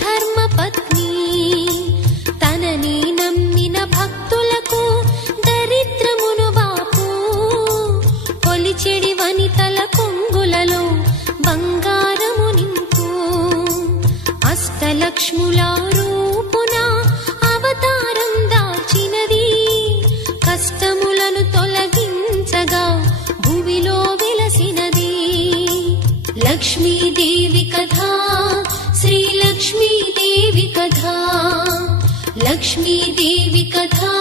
ధర్మ పత్ని తనని నమ్మిన భక్తులకు దరిద్రమును బాపు కొలిచెడి వనితల కొంగులలో బంగారము నింపు అష్టలక్ష్ముల రూపున అవతారం దాల్చినది కష్టములను తొలగించగా భూమిలో వెలసినది లక్ష్మీదేవి కథా శ్రీ లక్ష్మీదేవి కథా లక్ష్మీదేవి కథా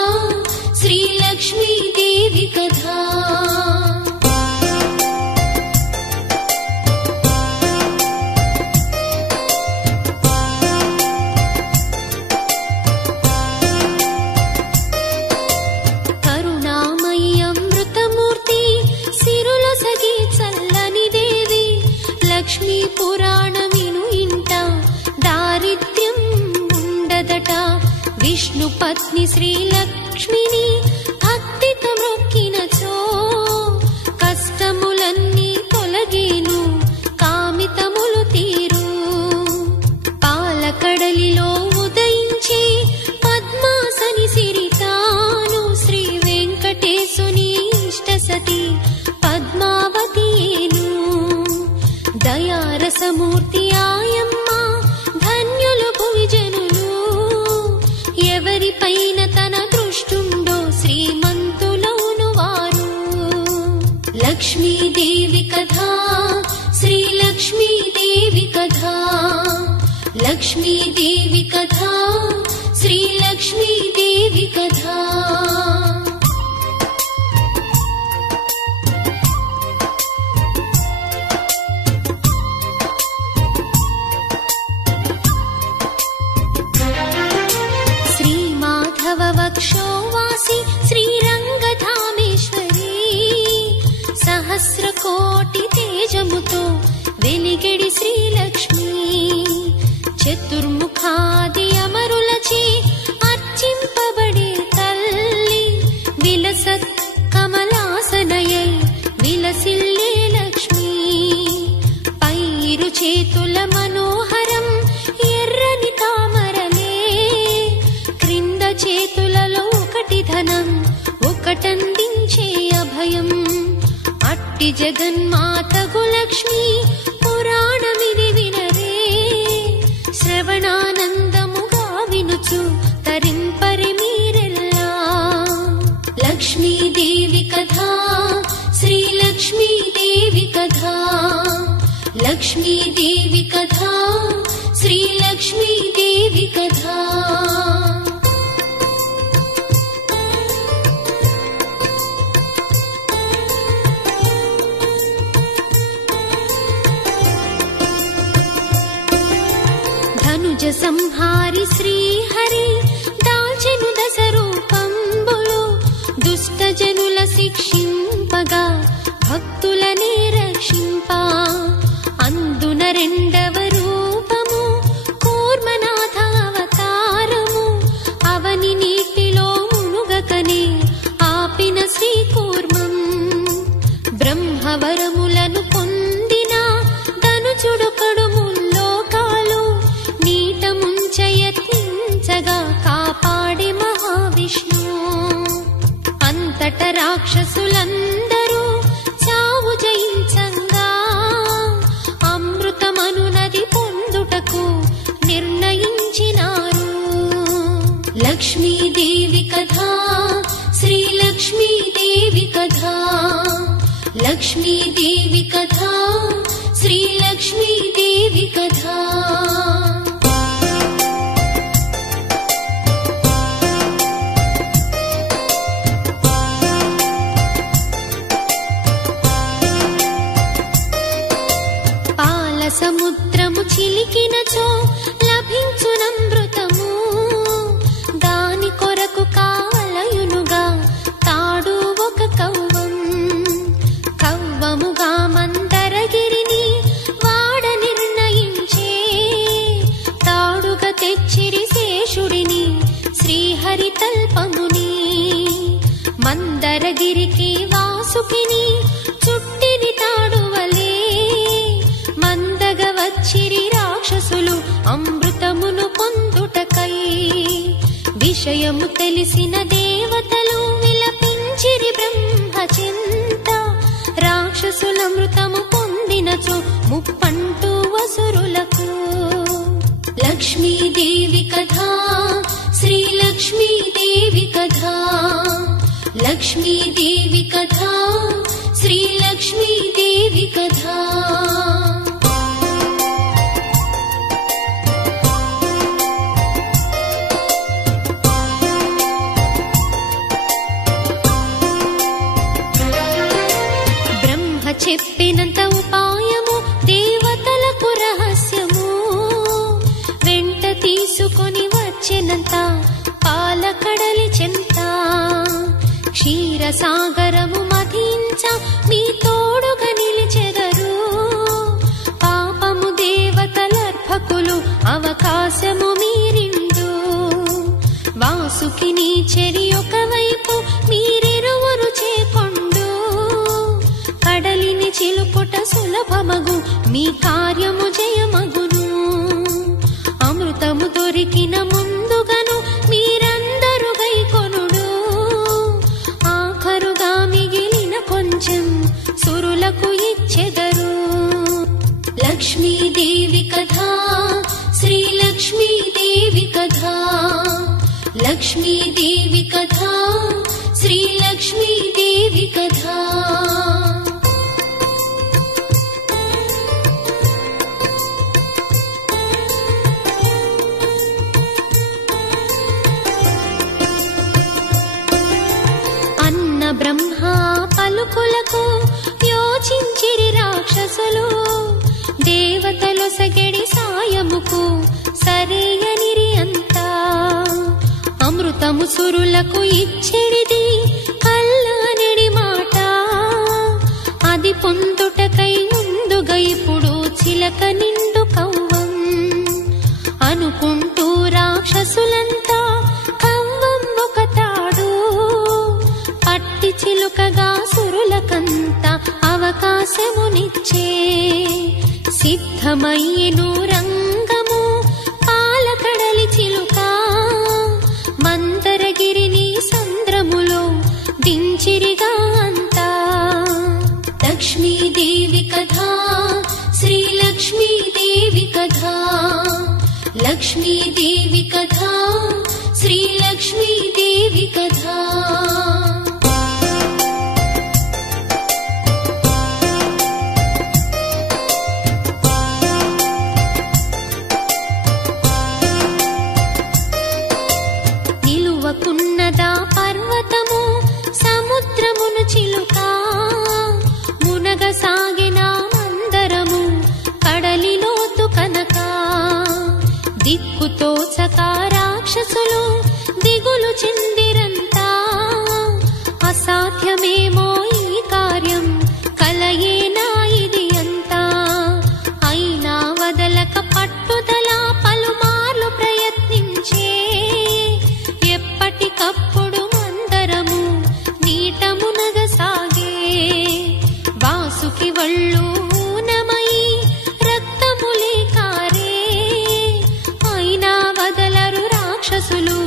శ్రీ లక్ష్మీదేవి కథా లక్ష్మీ పురాణమిను ఇంట దారిద్ర్యం ఉండదట విష్ణు పత్ని శ్రీ లక్ష్మిని భక్తితో మొక్కినచో కష్టములన్నీ తొలగేను కామితములు తీరు పాలకడలిలో ఉదయించే పద్మాసని సిరితాను శ్రీ వెంకటేశుని ఇష్టసతి పద్మావతియేను దయారసమూర్తి ఆయమ్మ ధన్యులు భువిజనులు ఎవరిపైన తన దృష్టుండో శ్రీమంతులౌను వారు లక్ష్మీదేవి కథా శ్రీ లక్ష్మీదేవి కథా లక్ష్మీదేవి కథా శ్రీ లక్ష్మీదేవి కథా వక్షోవాసి శ్రీరంగధామేశ్వరి సహస్రకోటి తేజముతో వెలిగెడి శ్రీలక్ష్మి చతుర్ముఖాది అమరులచే అర్చింపబడే తల్లి విలసత్ కమలాసనయై విలసిల్లే లక్ష్మి పైరు చేతుల మనోహరం ఎర్రని తామరలే క్రింద చేతులలో ఒకటి ధనం ఒకటందించే అభయం అట్టి జగన్మాతగు లక్ష్మి పురాణమిది వినరే శ్రవణానందముగా వినుచు తరింపరి మీరెల్లా లక్ష్మీదేవి కథా శ్రీ లక్ష్మీదేవి కథా లక్ష్మీదేవి కథా శ్రీ లక్ష్మీదేవి కథా ధనుజ సంహారి శ్రీహరి దాల్చెను దశ రూపంబులు దుష్ట జనుల శిక్షింపగా భక్తులనే రక్షింప అందున రెండవ రూపము కూర్మనాథ అవతారము అవని నీటిలో మునుగకనే ఆపిన శ్రీకూర్మం బ్రహ్మవరములను పొందిన ధనుజుడొకడు ముల్లోకాలు నీట ముంచయత్నించగా కాపాడే మహావిష్ణు అంతట రాక్షసులందరూ చావు జయించంగా అమృతమనునది పొందుటకు నిర్ణయించినారు లక్ష్మీదేవి కథా శ్రీ లక్ష్మీదేవి కథా లక్ష్మీదేవి కథా శ్రీ లక్ష్మీదేవి కథా సముద్రము చిలికినచో లభించునమృతము దాని కొరకు కావలయునుగా తాడు ఒక కవ్వం కవ్వముగా మందరగిరిని వాడ నిర్ణయించే తాడుగా తెచ్చిరి శేషుడిని శ్రీహరి తల్పముని మందరగిరికి వాసుకిని చుట్టిని తాడువలే మందగ వచ్చిరి రా రాక్షసులు అమృతమును పొందుటకై. విషయము తెలిసిన దేవతలు విలపించిరి బ్రహ్మ చింత. రాక్షసులమృతము పొందినచో ముప్పంటూ వసురులకు. లక్ష్మీదేవి కథా శ్రీ లక్ష్మీదేవి కథా. లక్ష్మీదేవి కథా శ్రీ లక్ష్మీదేవి కథా. బ్రహ్మ చెప్పినంత ఉపాయము దేవతలకు రహస్యము. వెంట తీసుకొని వచ్చెనంత పాలకడలి చెంత. క్షీరసాగరము మధించ మీ తోడుగా నిలిచెదరు. పాపము దేవతలర్భకులు అవకాశము మీరిండు. వాసుకిని చెరి ఒకవైపు మీరెరువురు చేకొండు. కడలిని చిలుపుట సులభమగు మీ కార్యము జయమగును. అమృతము దొరికిన ముందుగను మీరందరూ గైకొనుడు. ఆఖరుగా మిగిలిన కొంచెం సురులకు ఇచ్చెదరు. లక్ష్మీదేవి కథా శ్రీ లక్ష్మీదేవి కథా. లక్ష్మీదేవి కథా శ్రీ లక్ష్మీదేవి కథా. బ్రహ్మ పలుకులకు యోచించిరి రాక్షసులు. దేవతలు సగడి సాయముకు సరేయనిరి అంతా. అమృతము సురులకు ఇచ్చెడిది కల్లానెడి మాట. అది పొందుటకై ముందుగా ఇప్పుడు చిలక నిండు కవ్వం. అనుకుంటూ రాక్షసులంతా కవ్వం ఒక తాడు. పట్టి చిలుకగా సురులకంత అవకాశమునిచ్చే. సిద్ధమయ్యెను రంగము పాలకడలి చిలుక. మందరగిరిని సంద్రములో దించిరిగా అంతా. లక్ష్మీదేవి కథా శ్రీ లక్ష్మీదేవి కథా. లక్ష్మీదేవి కథా శ్రీ లక్ష్మీదేవి కథా. నిలువకున్నదా పర్వతము సముద్రమును చిలుక. మునగసాగిన మందరము కడలిలోతు కనక. దిక్కుతోచక రాక్షసులు దిగులు చెందిరంతా. అసాధ్యమేమో ఈ కార్యం కలయేనా ఇది అంతా. అయినా వదలక పట్టుదల పలుమార్లు ప్రయత్నించే. ఎప్పటికప్పుడు మందరము నీట మునగసాగే. వాసుకి వళ్ళు ఊనమై రక్తములే కారే. అయినా వదలరు రాక్షసులు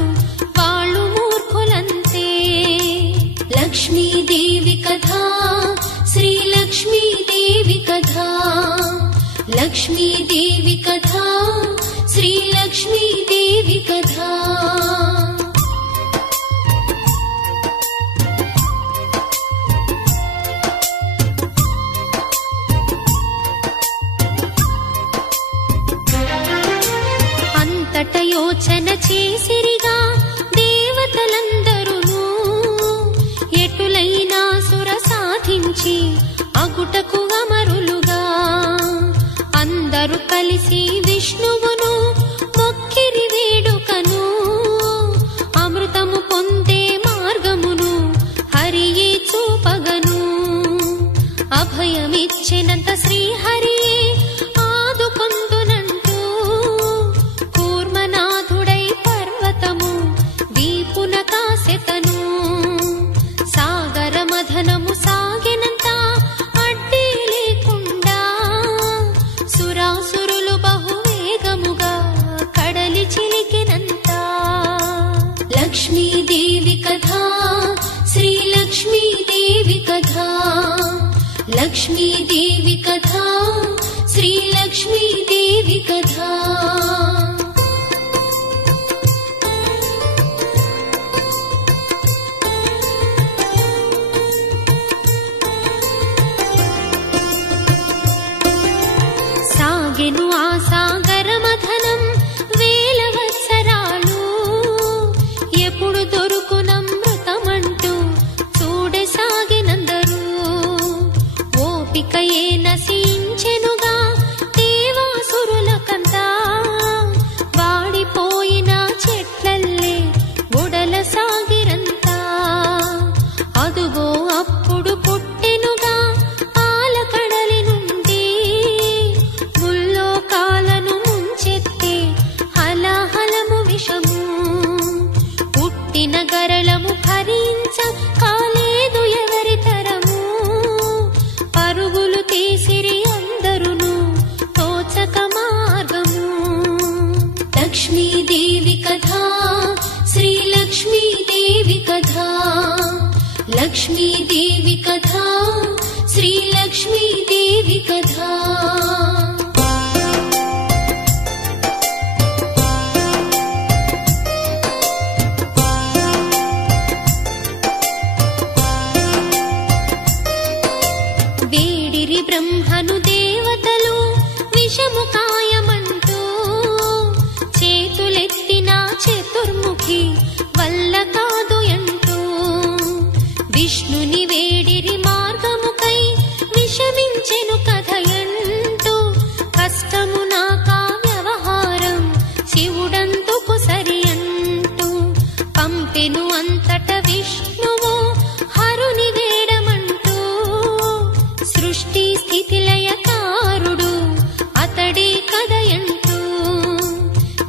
వాళ్ళు మూర్ఖులంతే. లక్ష్మీదేవి కథా శ్రీ లక్ష్మీదేవి కథా. లక్ష్మీదేవి కథా శ్రీ లక్ష్మీదేవి కథా. అంతట యోచన చేసిరిగా దేవతలందరూను. ఎటులైనా సుర సాధించి అగుటకు అమరులుగా. అందరూ కలిసి విష్ణువును మొక్కిరి వేడుకను. అమృతము పొందే మార్గమును హరియే చూపగను. అభయమిచ్చినంత శ్రీహరియే ఆదుకొందునంటూ. కూర్మనాథుడై పర్వతము వీపున కాసెతను. సాగర మథనము సాగినంత అడ్డీ లేకుండా. సురాసురులు బహువే लक्ष्मीदेवी कथा श्रीलक्ष्मीदेवी कथा సాగెను ఆ సాగరమథనం వేల వత్సరాలు ఎప్పుడు దొరుకునమృతమంటూ చూడసాగినందరూ ఓపికయే నశించెనుగా దేవాసురులకంతా వాడిపోయిన చెట్లల్లే ఒడల సాగిరంతా అదుగో అప్పుడు పుట్టెనుగా పాలకడలి నుండి ముల్లోకాలను ముంచెత్తే హలాహలము విషము పుట్టిన గరళము భరించ కాలేదు ఎవరి తరము పరుగులు తీసిరి అందరును తోచక మార్గము లక్ష్మీదేవి కథా శ్రీలక్ష్మీదేవి కథా లక్ష్మీదేవి కథా శ్రీలక్ష్మీదేవి కథా వేడిరి బ్రహ్మను దేవతలు విషము కాయమంటూ చేతులెత్తిన చతుర్ముఖి వల్ల కాదు అంటూ విష్ణుని వేడిరి మార్గముకై విషమించెను కథయంటూ కష్టము నాకా వ్యవహారం శివుడందుకు సరి అంటూ పంపెను అంతట విష్ణువు హరుని వేడమంటూ సృష్టి స్థితి లయకారుడు అతడే కదయంటూ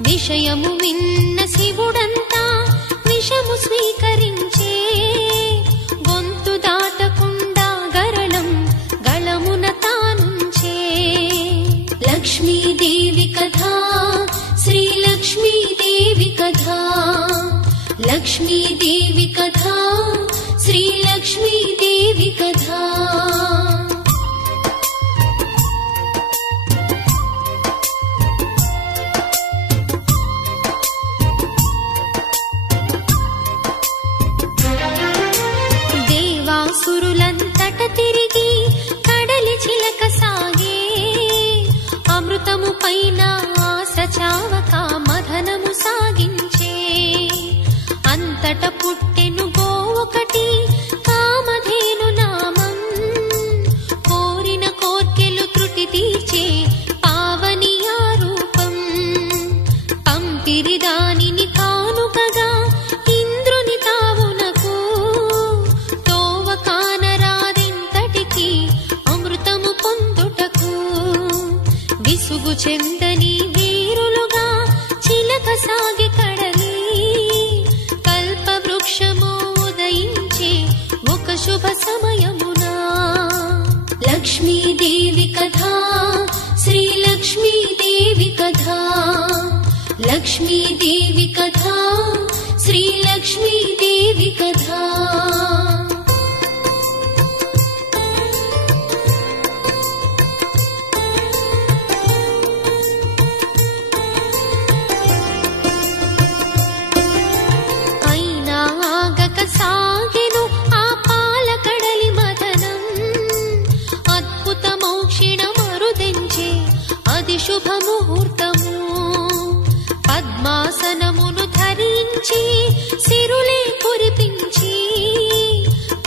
విషయము విన్న శివుడంతా విషము స్వీకరించే గొంతు దాటకుండా గరళం గళమున తానుంచే లక్ష్మీదేవి కథా శ్రీలక్ష్మీదేవి కథా లక్ష్మీదేవి కథా శ్రీలక్ష్మీదేవి కథా దేవాసురులంతట తిరిగి కడలి చిలక సాగే అమృతము పైన ఆశ చావక మథనము సాగించే అంతట పుట్టెను గోవొకటి కామధేను నామం కోరిన కోర్కెలు త్రుటి తీర్చే పావనియా రూపం పంపిరి దానిని కానుకగా ఇంద్రుని తావునకు తోవ కానరాదెంతటికి అమృతము పొందుటకు విసుగు చెందని వీరులుగా చిలక సాగి కడలి కల్పవృక్షము ఉదయించే ఒక శుభ సమయమునా లక్ష్మీదేవి కథా శ్రీలక్ష్మీదేవి కథా లక్ష్మీదేవి కథా శ్రీలక్ష్మీదేవి కథా అయినా ఆగక సాగెను ఆ పాలకడలి మదనం అద్భుత మోక్షిణ మరుదెంచే అది శుభముహూర్తము పద్మాసనమును ధరించి సిరులే కురిపించి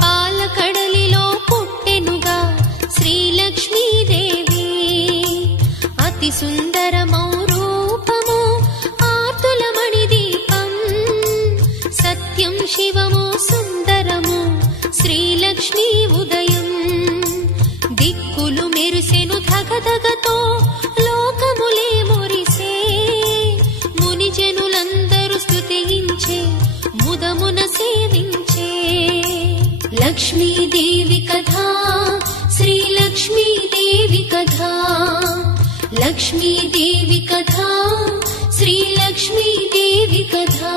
పాలకడలిలో పుట్టెనుగా శ్రీలక్ష్మీదేవి అతి సుందరమౌ రూపము ఆర్తులమణి దీపం సత్యం శివము సుందరము శ్రీలక్ష్మీ ఉదయం దిక్కులు మెరిసెను ధగధగతో లోకములే మురిసే మునిజనులందరూ స్తుతించే ముదమున సేవించే లక్ష్మీదేవి కథా శ్రీలక్ష్మీదేవి కథా లక్ష్మీదేవి కథా శ్రీలక్ష్మీదేవి కథా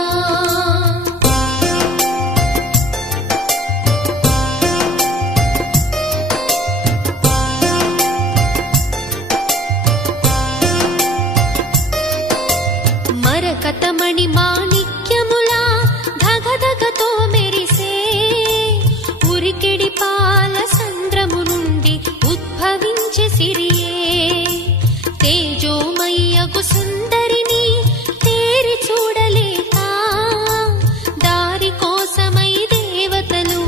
మణిమాణిక్యములా ధగధగతో మెరిసే ఉరికిడి పాల సంద్రము నుండి ఉద్భవించే సిరియే తేజోమయ్యకు సుందరిని తేరి చూడలేక దారి కోసమై దేవతలు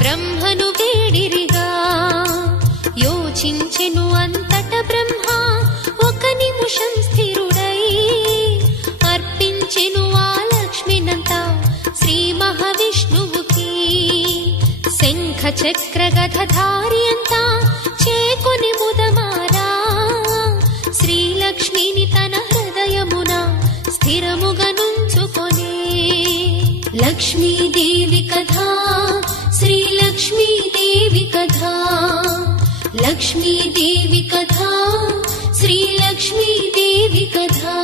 బ్రహ్మను వేడిరిగా యోచించెను అంతట బ్రహ్మ ఒక నిమిషం స్థిరుడై అర్పించెను ఆ లక్ష్మినంతా శ్రీ మహావిష్ణువుకి శంఖ చక్ర గదధారి అంతా చేకొని ముదమారా శ్రీలక్ష్మిని తన హృదయమున స్థిరముగా నుంచుకొనే లక్ష్మీదేవి కథా శ్రీలక్ష్మీదేవి కథా లక్ష్మీదేవి కథా శ్రీలక్ష్మీదేవి కథా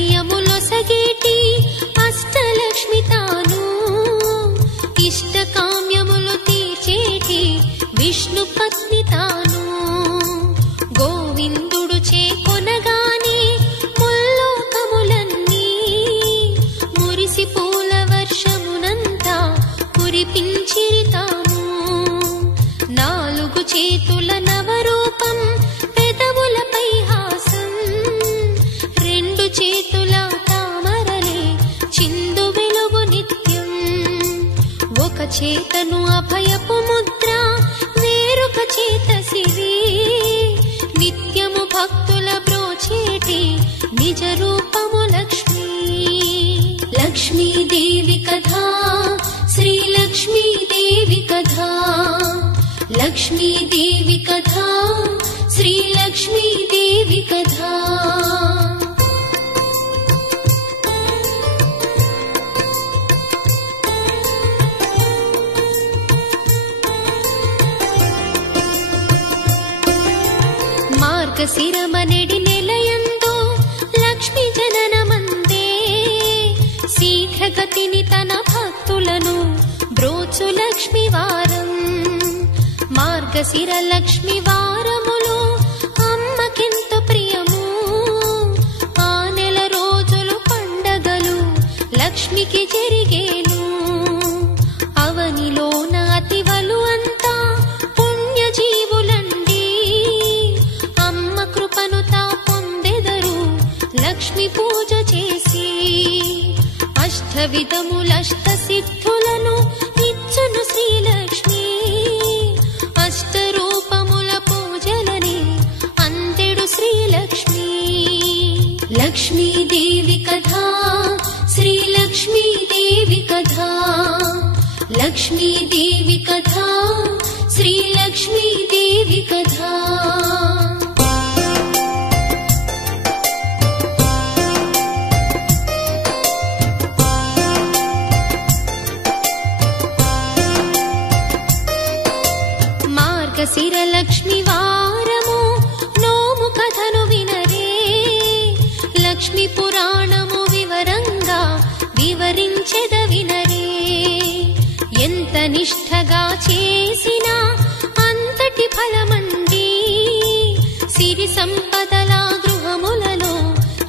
అష్టైశ్వర్యములొసగేటి అష్టలక్ష్మి తాను ఇష్టకామ్యములు తీర్చేటి విష్ణు పత్ని తాను గోవిందుడు చేకొనగానే ముల్లోకములన్నీ మురిసి పూల వర్షమునంతా కురిపించిరి తాము నాలుగు చేతుల నవరూపం పెదవులపై హాసం రెండు చేతుల తామరలే చిందు వెలుగు నిత్యం ఒక చేతను అభయపు ముద్ర వేరొక చేత సిరి నిత్యము భక్తుల బ్రోచేటి నిజ రూపము లక్ష్మీ లక్ష్మీదేవి కథా శ్రీలక్ష్మీదేవి కథా లక్ష్మీదేవి కథా శ్రీలక్ష్మీదేవి కథా మార్గశిరమనెడి నెలయందు లక్ష్మీ జననమందే శీఘ్రగతిని తన భక్తులను బ్రోచు లక్ష్మీ వారం మార్గశిర లక్ష్మీ వారములో అమ్మకెంతో ప్రియము ఆ నెల రోజులు పండగలు లక్ష్మికి జరిగేను అవనిలోన అతివలు అంతా పుణ్యజీవులండి అమ్మ కృపను తా పొందెదరు లక్ష్మి పూజ చేసి అష్టవిధములష్ట సిద్ధులను ఇచ్చును శ్రీలక్ష్మి అష్టరూపముల పూజలని అందెడు శ్రీలక్ష్మి లక్ష్మీదేవి కథా శ్రీలక్ష్మీదేవి కథా లక్ష్మీదేవి కథా శ్రీలక్ష్మీదేవి కథా మార్గశిర లక్ష్మి వారము నోము కథను వినరే లక్ష్మి పురాణము వివరంగా వివరించెద వినరే ఎంత నిష్ఠగా చేసినా అంతటి ఫలమండి సిరి సంపదల గృహములలో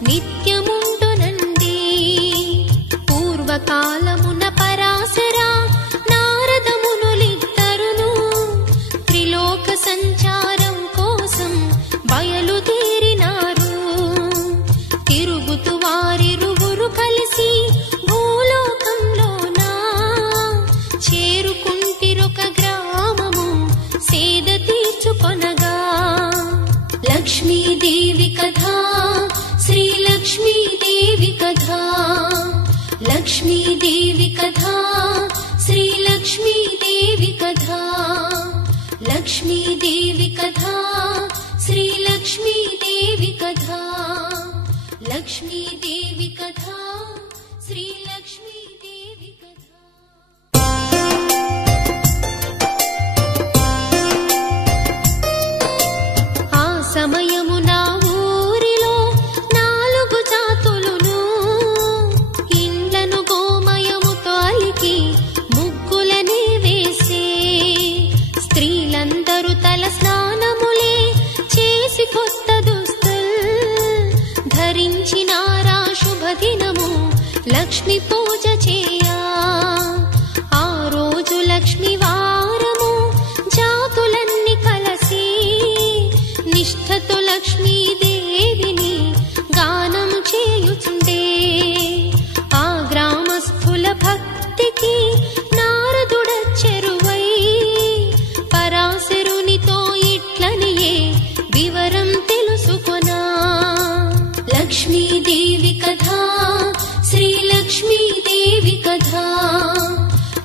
నిత్యముండునండి పూర్వకాలమున పరాశరా నారదమునులిద్దరును త్రిలోక సంచారం కోసం బయలుదేరినారు తిరుగుతూ వారిరువురు కలిసి భూలోకంలోన చేరుకుంటిరొక గ్రామము సేద తీర్చుకొనగా లక్ష్మీదేవి కథా శ్రీలక్ష్మీదేవి కథా లక్ష్మీదేవి కథా శ్రీలక్ష్మీదేవి కథా లక్ష్మీదేవి కథా శ్రీలక్ష్మీదేవి కథా లక్ష్మీదేవి కథా శ్రీలక్ష్మీదేవి కథా ఆ సమయమున ఊరిలో 4 జాతులును ఇండ్లను గోమయం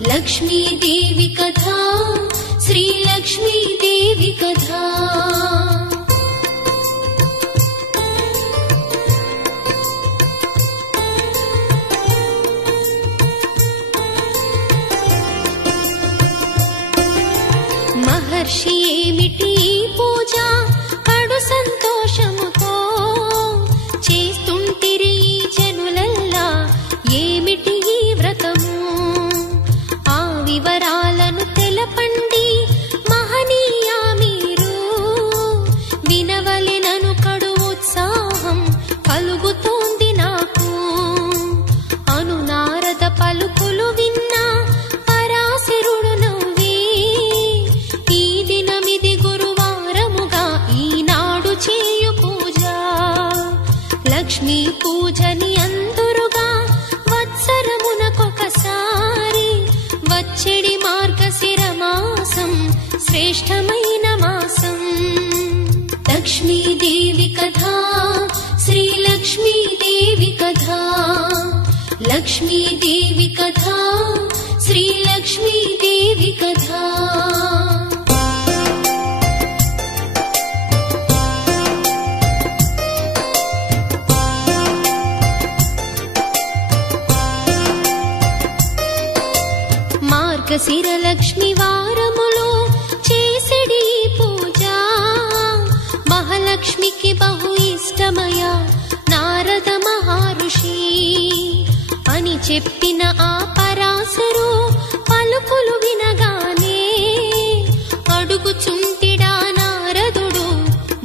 लक्ष्मीदेवी कथा श्रीलक्ष्मीदेवी कथा महर्षि ఏమిటి పూజ కడు సంతోషముతో చేస్తుంటిరి జనులల్లా ఏమిటి ఈ వ్రతము ఆ వివరాలను తెలపండి మహనీయా మీరు వినవలెనను కడు ఉత్సాహం కలుగుతోంది నాకు అను నారద పలుకులు విన్నా పరాశరుడు నవ్వి ఈ దినమిది గురువారముగా ఈనాడు చేయు పూజ లక్ష్మీ పూజని అందురుగా వత్సరమునకొకసారి వచ్చెడి మార్గశిర మాసం శ్రేష్టమైన మాసం లక్ష్మీదేవి కథా శ్రీలక్ష్మీదేవి కథా లక్ష్మీదేవి కథా శ్రీలక్ష్మీదేవి కథా మార్గశిర లక్ష్మి వారములో చేసెడి పూజ మహాలక్ష్మికి బహు ఇష్టమయ నారద మహర్షి అని చెప్పిన ఆ పరాశరు పలుకులు వినగానే అడుగుచుంటిడా నారదుడు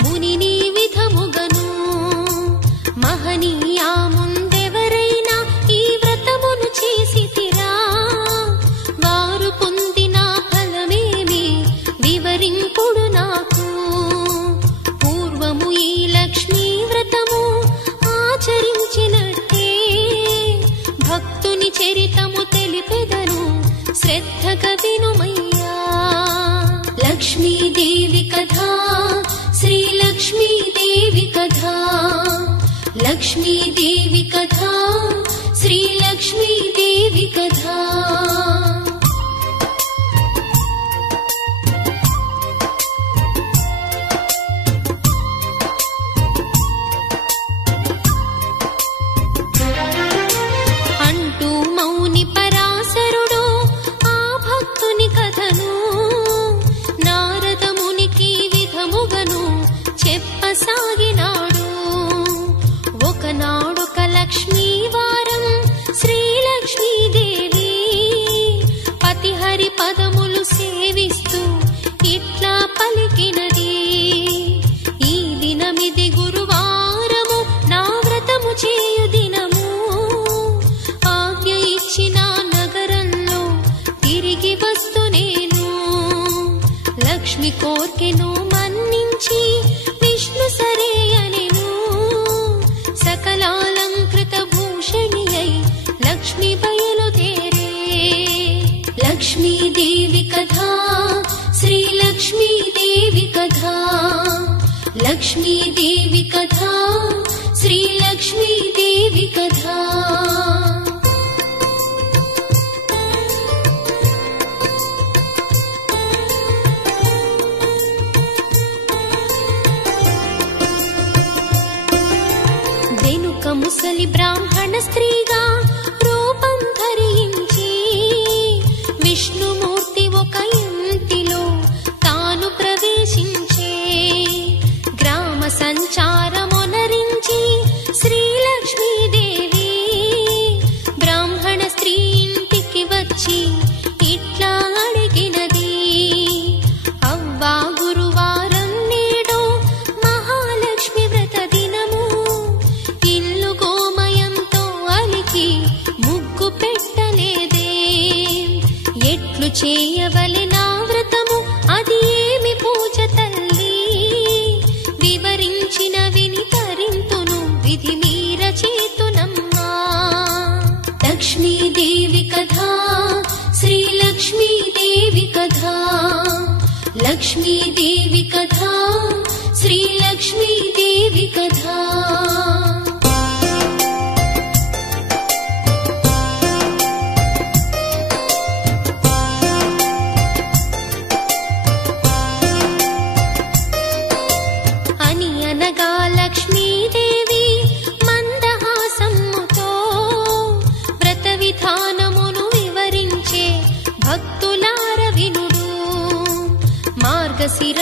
మునిని విధముగను మహనీయా ముందెవరైనా ఈ వ్రతమును చేసితిరా వారు పొందిన ఫలమేమి వివరింపుడు నాకు పూర్వము ఈ లక్ష్మీ వ్రతము ఆచరించినట్టే భక్తుని చరితము తెలిపెదను శ్రద్ధగా వినుమయ్యా లక్ష్మీదేవి కథా శ్రీలక్ష్మీదేవి కథా లక్ష్మీదేవి కథా శ్రీలక్ష్మీదేవి కథా అంటూ మౌని పరాశరుడు ఆ భక్తుని కథను నారద మునికి విధముగను చెప్పసాగినాడు ఒకనాడొక లక్ష్మీ వారం శ్రీలక్ష్మీదేవి పతిహరి పదములు సేవిస్తూ ఇట్లా పలికినది ఈ దినమిది గురువారము నా వ్రతము చేయు దినము ఆజ్ఞ ఇచ్చిన నగరంలో తిరిగి వస్తు నేను లక్ష్మి కోర్కెను మన్నించి విష్ణు సరే అనెను సకలాలంకృత భూషణి అయి లక్ష్మి బయలుదేరే లక్ష్మీదేవి కథా శ్రీలక్ష్మీదేవి కథా లక్ష్మీదేవి కథా శ్రీలక్ష్మీదేవి కథా వెనుక ముసలి బ్రాహ్మణ స్త్రీగా రూపం ధరించి విష్ణుమూర్తి ఒక ఇంటిలో తాను ప్రవేశించే గ్రామ సంచారమొనరించి శ్రీలక్ష్మీదేవి బ్రాహ్మణ స్త్రీ ఇంటికి వచ్చి ఇట్లా అడిగినది అవ్వా గురువారం నేడు మహాలక్ష్మి వ్రత దినము ఇల్లు గోమయంతో అలికి ముగ్గు పెట్టలేదే ఎట్లు చేయవలె నా వ్రతము అది ఏమి పూజ తల్లి వివరించిన విని తరింతును విధి మీర చేతునమ్మా లక్ష్మీదేవి కథా శ్రీలక్ష్మీదేవి కథా లక్ష్మీదేవి కథా శ్రీలక్ష్మీదేవి కథా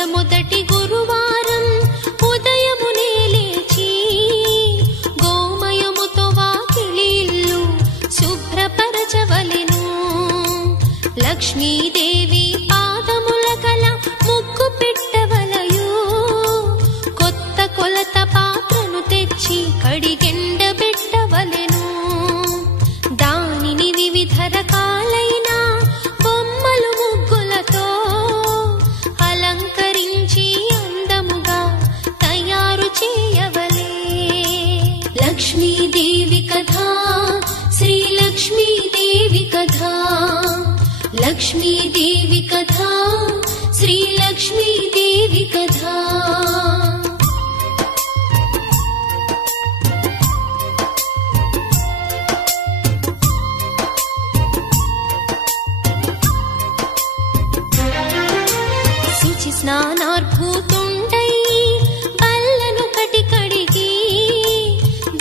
మొట్టమొదటి గురువారం ఉదయమునే లేచి గోమయముతో వాకిలి ఇల్లు శుభ్రపరచవలెను. లక్ష్మీదేవి పాదముల కల ముగ్గు పెట్టవలయు. కొత్త కొలత పాత్రను తెచ్చి కడిగెండబెట్టవలెను. దానిని వివిధ రకాలైన బొమ్మలు ముగ్గులతో అలంకరించి అందముగా తయారు చేయవలే. లక్ష్మీదేవి కథ, శ్రీ లక్ష్మీదేవి కథ. లక్ష్మీదేవి కథ, శ్రీ లక్ష్మీదేవి కథ. శుచి స్నానార్భూతుండై బల్లను కడిగి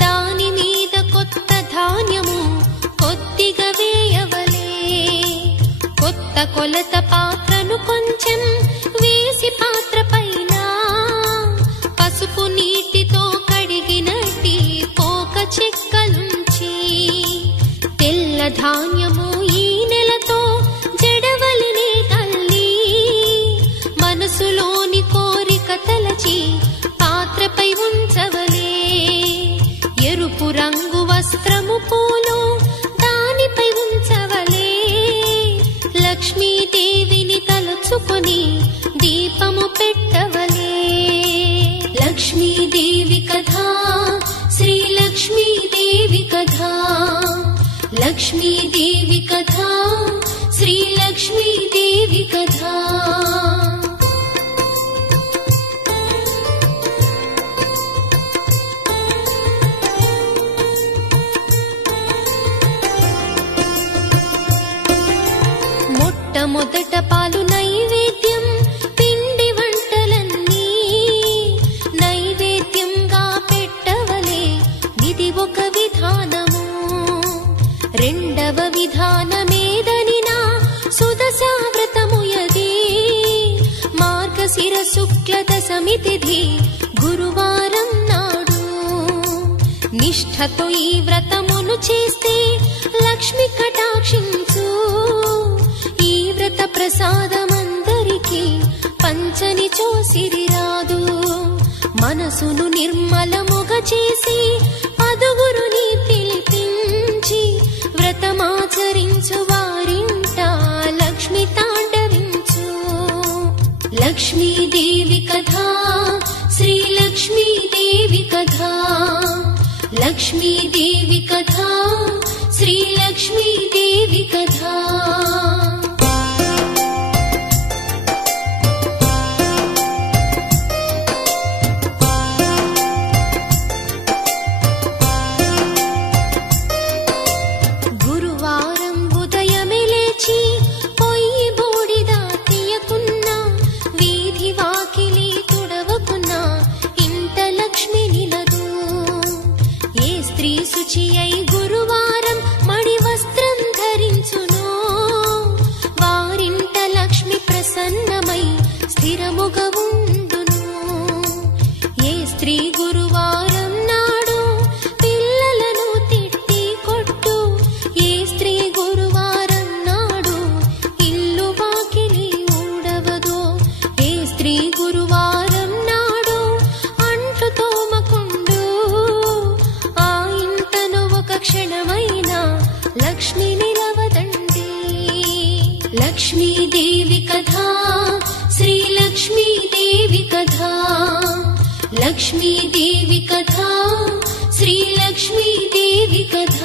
దాని మీద కొత్త ధాన్యము కొద్దిగా వేయవలే. కొత్త కొలత పాత్రను కొంచెం వేసి పాత్ర పైన పసుపు నీటితో కడిగినట్టి పోక చెక్కలుంచి తెల్ల ధాన్యము ఈ నెలతో జడవలనే తల్లి. మనసులోని కోరిక తలచి పాత్రపై ఉంచవలే. ఎరుపు రంగు వస్త్రము పూలు దానిపై ఉంచవలే. లక్ష్మీదేవిని తలుచుకొని దీపము పెట్టవలే. లక్ష్మీదేవి కథ, శ్రీ లక్ష్మీదేవి కథ. లక్ష్మీదేవి కథ, శ్రీ లక్ష్మీదేవి కథ. మొట్టమొదట పాలు నైవేద్యం, పిండి వంటలన్నీ నైవేద్యంగా పెట్టవలే. ఇది ఒక విధానము. రెండవ విధానమేదనినా సుదశా వ్రతముయది. మార్గశిర శుక్ల దశమి తిథి గురువారం నాడు నిష్ఠతో ఈ వ్రతమును చేస్తే లక్ష్మి కటాక్షించు. ఈ వ్రత ప్రసాదమందరికీ పంచని చూసిరి రాదు. మనసును నిర్మలముగా చేసి పదుగురుని పిలిపించి వ్రతమాచరించు వారింట లక్ష్మి తాండవించు. లక్ష్మీదేవి కథ, శ్రీ లక్ష్మీదేవి కథ. లక్ష్మీదేవి కథ, శ్రీ లక్ష్మీదేవి కథ. గురువారం ఉదయమే లేచి పొయ్యి బూడిద తీయకున్నా, వీధి వాకిలి తుడవకున్నా ఇంట లక్ష్మి నిలదు. ఏ స్త్రీ శుచి అయి గురువారం మడి వస్త్రం ధరించును, వారింట లక్ష్మి ప్రసన్నమై స్థిరముగా ఉండును. ఏ స్త్రీ గురువారం నాడు పిల్లలను తిట్టి కొట్టు, ఏ స్త్రీ గురువారం నాడు ఇల్లు వాకిలి ఊడవదో, ఏ స్త్రీ గురువారం నాడు అంట్లు తోమకుండు, ఆ ఇంటను ఒక క్షణమైనా లక్ష్మి నిలవదండి. లక్ష్మీదేవి కథ, శ్రీ లక్ష్మీదేవి కథ. లక్ష్మీదేవి కథ, శ్రీ లక్ష్మీదేవి కథ.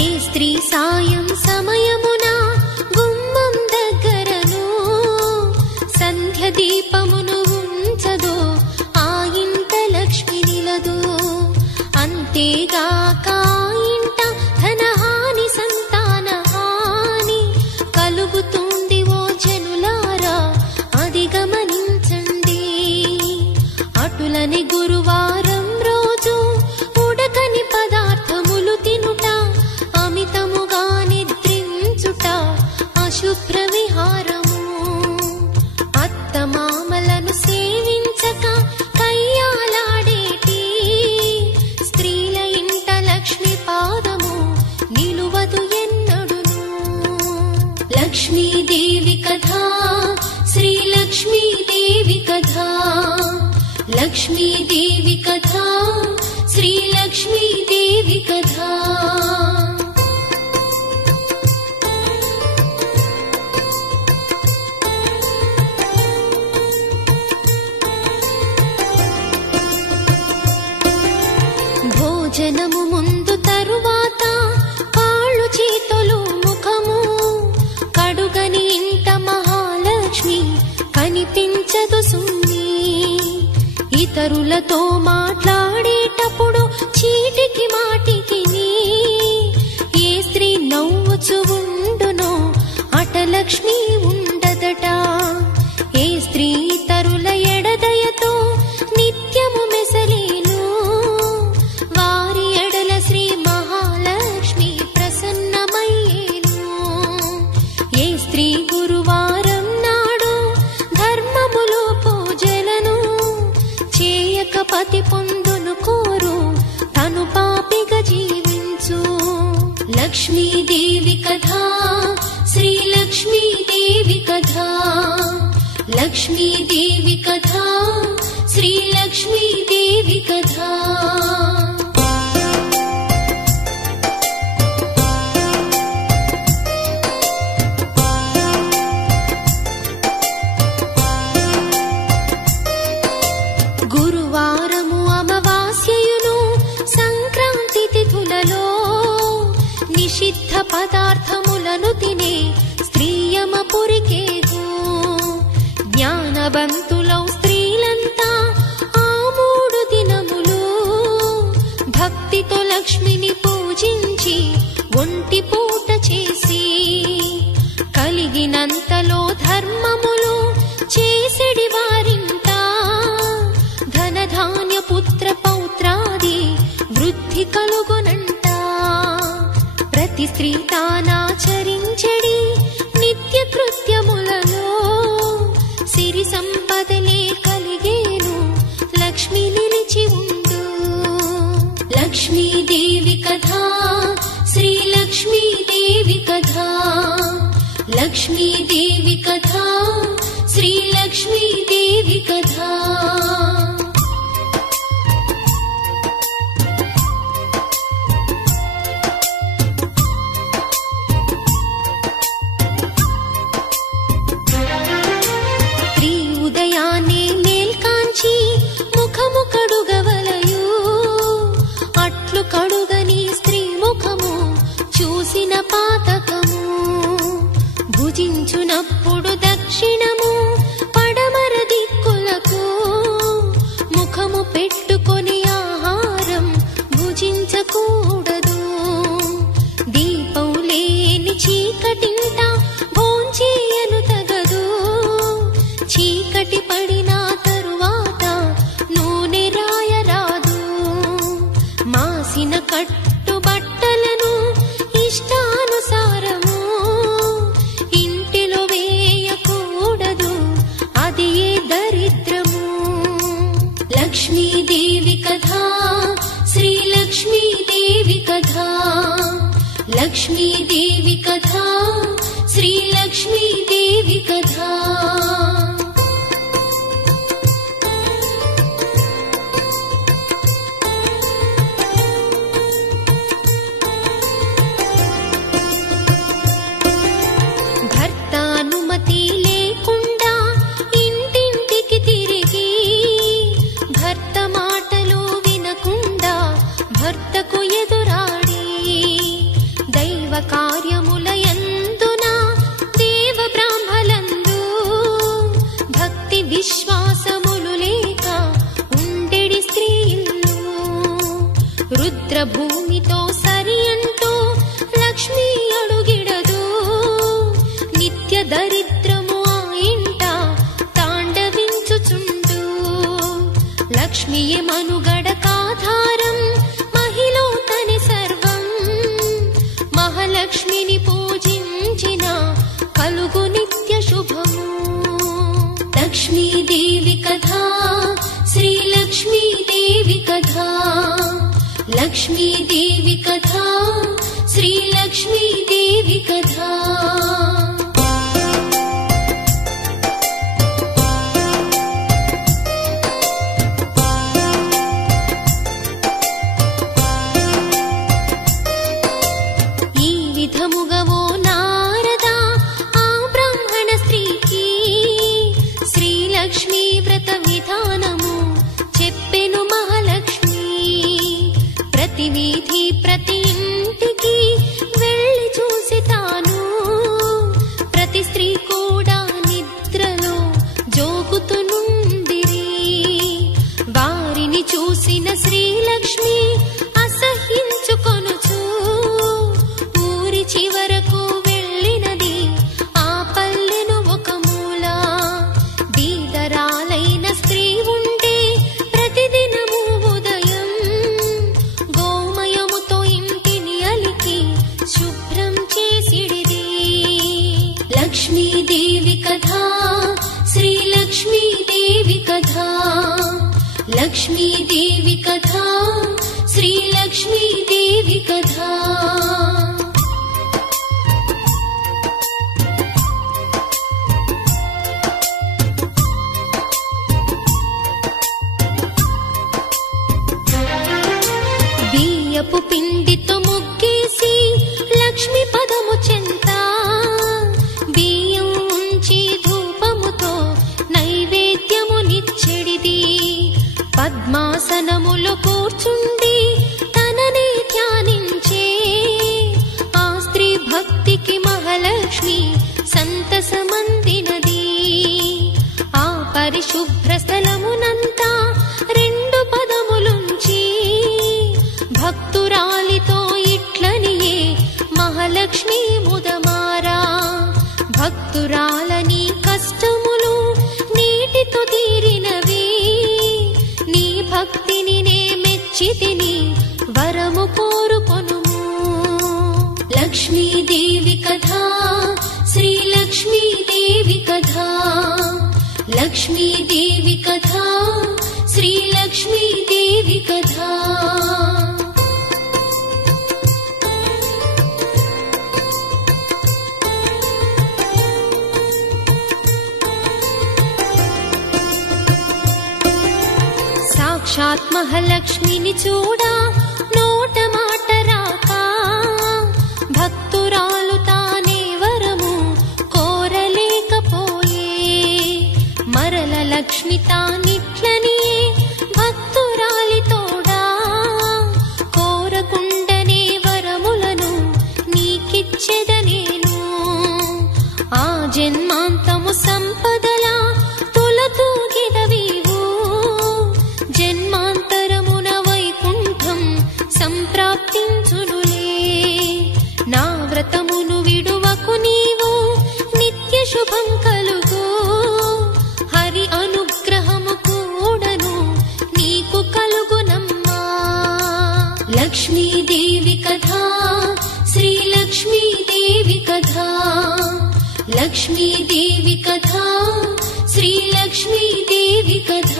ఏ స్త్రీ సాయం సమయమున గుమ్మం దగ్గరను సంధ్య దీపమును ఉంచదో, ఆ ఇంట లక్ష్మి నిలదు. అంతేగాక ఇంట ధనహాని సంతాన హాని లక్ష్మీదేవి కథా శ్రీ లక్ష్మీదేవి కథా. భోజనము ముందు తరువాత కాళ్ళు చేతులు ముఖము కడుగని ఇంట మహాలక్ష్మి కనిపించదు సున్ని. ఇతరులతో మాట్లాడేటప్పుడు చీటికి మాటికి ఏ స్త్రీ నవ్వుచు ఉండునో అటలక్ష్మి ఉండదట. ఏ స్త్రీ ఇతరుల ఎడదయతో నిత్యము మెసలేను వారి ఎడల శ్రీ మహాలక్ష్మి ప్రసన్నమయ్యేను. ఏ స్త్రీ గురువారం నాడు ధర్మములో పూజలను చేయక పతి పొందును కోరు తను పాపిగా జీవించు. లక్ష్మీదేవి కథా శ్రీ లక్ష్మీదేవి కథా. లక్ష్మీదేవి కథా శ్రీ లక్ష్మీదేవి కథా. గురువారము అమావాస్యయును సంక్రాంతి తిథులలో నిషిద్ధ పదార్థములను తినే స్త్రీయమపురికేగు. జ్ఞానవంతులౌ స్త్రీలంతా ఆ 3 దినములు భక్తితో లక్ష్మిని పూజించి ఒంటి పూట చేసి కలిగినంతలో ధర్మములు చేసెడి వారింట ధనధాన్య పుత్ర పౌత్రాది వృద్ధి కలుగునంట. ప్రతి స్త్రీ తానాచరించెడి నిత్య కృత్యములలో సిరి సంపదలే కలిగేను లక్ష్మి నిలిచి ఉండు. లక్ష్మీదేవి కథా శ్రీ లక్ష్మీదేవి కథా. లక్ష్మీదేవి కథా శ్రీ లక్ష్మీదేవి కథా. ఉదయాన్నే మేల్కాంచి ముఖము కడుగవలయు అట్లు కడుగని స్త్రీ ముఖము చూసిన పాతకము. భుజించునప్పుడు దక్షిణము పడమర దిక్కులకు ముఖము పెట్టుకొని ఆహారం భుజించకూడదు. దీపం లేని చీకటింట భోంచేయను తగదు. చీకటి పడిన తరువాత నూనె రాయరాదు. మాసిన కట్టు బట్టలను ఇష్టానుసారము ఇంటిలో వేయకూడదు, అది ఏ దరిద్రము. లక్ష్మీదేవి కథా శ్రీ లక్ష్మీదేవి కథా. లక్ష్మీదేవి కథా శ్రీ లక్ష్మీదేవి కథా. అనుమతి లేకుండా ఇంటింటికి తిరిగి భర్త మాటలు వినకుండా భర్తకు ఎదురాడి దైవ కార్యముల యందున దేవ బ్రాహ్మలందు భక్తి విశ్వాసములు లేక ఉండెడి స్త్రీలు రుద్రభూమితో సరి అంటూ లక్ష్మీ అడుగిడదు. నిత్య దరిద్రము ఆ ఇంట తాండవించుచుండు. లక్ష్మియే మనుగడకాధారం, మహిళో తని సర్వం. మహాలక్ష్మిని పూజించిన కలుగు నిత్య శుభము. లక్ష్మీదేవి కథా శ్రీ లక్ష్మీదేవి కథా. లక్ష్మీదేవి కథా శ్రీ లక్ష్మీదేవి కథా. శ్రీలక్ష్మీ వ్రత విధానము చెప్పెను మహాలక్ష్మి. ప్రతి వీధి ప్రతి ఇంటికి వెళ్ళి చూసి తాను ప్రతి స్త్రీ కూడా నిద్రలో జోగుతునుందిరి. వారిని చూసిన శ్రీలక్ష్మి అసహించుకొనుచు ఊరి చివరకు వెళ్ళినది. ఆ పల్లెను ఒక మూల బీదరాలైన స్త్రీ ఉండే. ప్రతిదినము ఉదయం గోమయముతో ఇంటిని అలికి శుభ్రం చేసిడిది. లక్ష్మీదేవి కథ, శ్రీలక్ష్మీదేవి కథ, లక్ష్మీదేవి కథ, శ్రీలక్ష్మీదేవి కథ. బియ్యపు పిండితో ముగ్గేసి లక్ష్మి పదము చెంత బియ్యం ఉంచి ధూపముతో నైవేద్యము నిచ్చెడిది. పద్మాసనములో కూర్చుండి తననే ధ్యానించే ఆ స్త్రీ భక్తికి మహాలక్ష్మి సంతసమందినది. ఆ పరిశుభ్ర స్థలమునంతా రెండు పదములుంచి భక్తురాలితో ఇట్లనియే మహాలక్ష్మి ముదమారా. భక్తురాలని కష్టములు నీటితో తీరినవి. నీ భక్తిని నే మెచ్చితిని వరము కోరుకొనుము. లక్ష్మీదేవి కథ, శ్రీలక్ష్మీదేవి కథ, లక్ష్మీదేవి కథ, శ్రీలక్ష్మీదేవి కథ. సాక్షాత్ మహాలక్ష్మిని చూడా నోట మాట రాక భక్తురాలు తానే వరము కోరలేకపోయే. మరల లక్ష్మి తానిట్లని భక్తురాలి తోడా కోరకుండనే వరములను నీకిచ్చెదనేను. ఆ జన్మాంతము సంపదలా తొలతూగిదవీవు. జన్మాంతరమున వైకుంఠం సంప్రాప్తించునులే. నా వ్రతమును విడువకు నీవు నిత్య శుభం కలుగు. హరి అనుగ్రహము కూడను నీకు కలుగునమ్మా. లక్ష్మీదేవి కథ, శ్రీలక్ష్మీదేవి కథ, లక్ష్మీదేవి కథ, శ్రీలక్ష్మీదేవి కథ.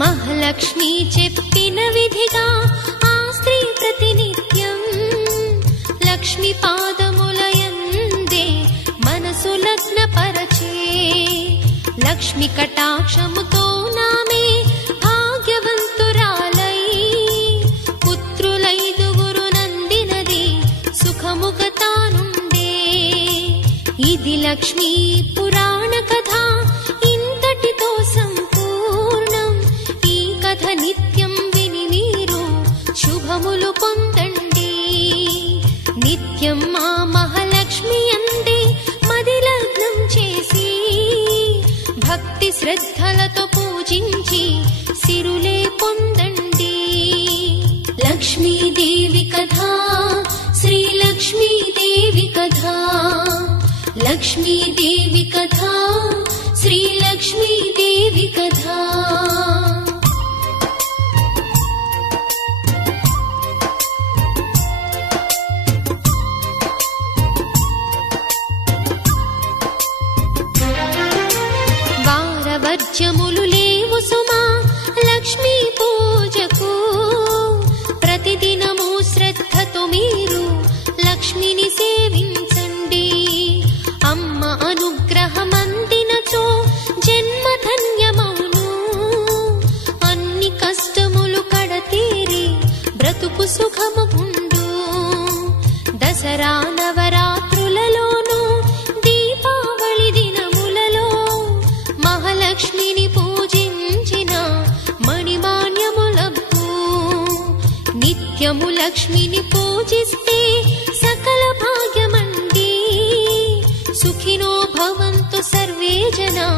మహాలక్ష్మి చెప్పిన విధిగా ఆ స్త్రీ ప్రతినిత్యం లక్ష్మి పాదములయందే మనసు లగ్నపరచే. లక్ష్మి కటాక్షముతో నామే భాగ్యవంతురాలై పుత్రులైదుగురు నందినది సుఖముగా తానుండే. ఇది లక్ష్మీ పురాణ కథ ఇంతటితో సంపూర్ణం. ఈ కథ నిత్యం విని మీరు శుభములు పొందండి. నిత్యం ఆ మహాలక్ష్మి అందే మది లగ్నం చేసి భక్తి శ్రద్ధలతో పూజించి సిరులే పొందండి. లక్ష్మీదేవి కథ, శ్రీలక్ష్మీదేవి కథ, లక్ష్మీదేవి కథ, శ్రీలక్ష్మీదేవి కథ. వారవర్జ్యములు లేవు సుమా లక్ష్మీ పూజకు. ప్రతిదినము శ్రద్ధతో మీరు లక్ష్మిని సేవించండి. అమ్మ అనుగ్రహమందినచో జన్మ ధన్యమౌను. దసరా నవరాత్రులలోనూ దీపావళి దినములలో మహాలక్ష్మిని పూజించిన మణిమాన్యములబ్బు. నిత్యము లక్ష్మిని పూజిస్తే సకల భాగ్యమండి. సుఖినో భవంతు సర్వే జనా,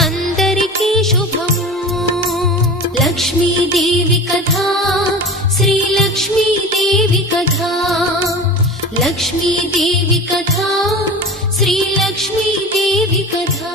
అందరికీ శుభము. లక్ష్మీదేవి కథా, శ్రీ లక్ష్మీదేవి కథా. లక్ష్మీదేవి కథా, శ్రీ లక్ష్మీదేవి కథా.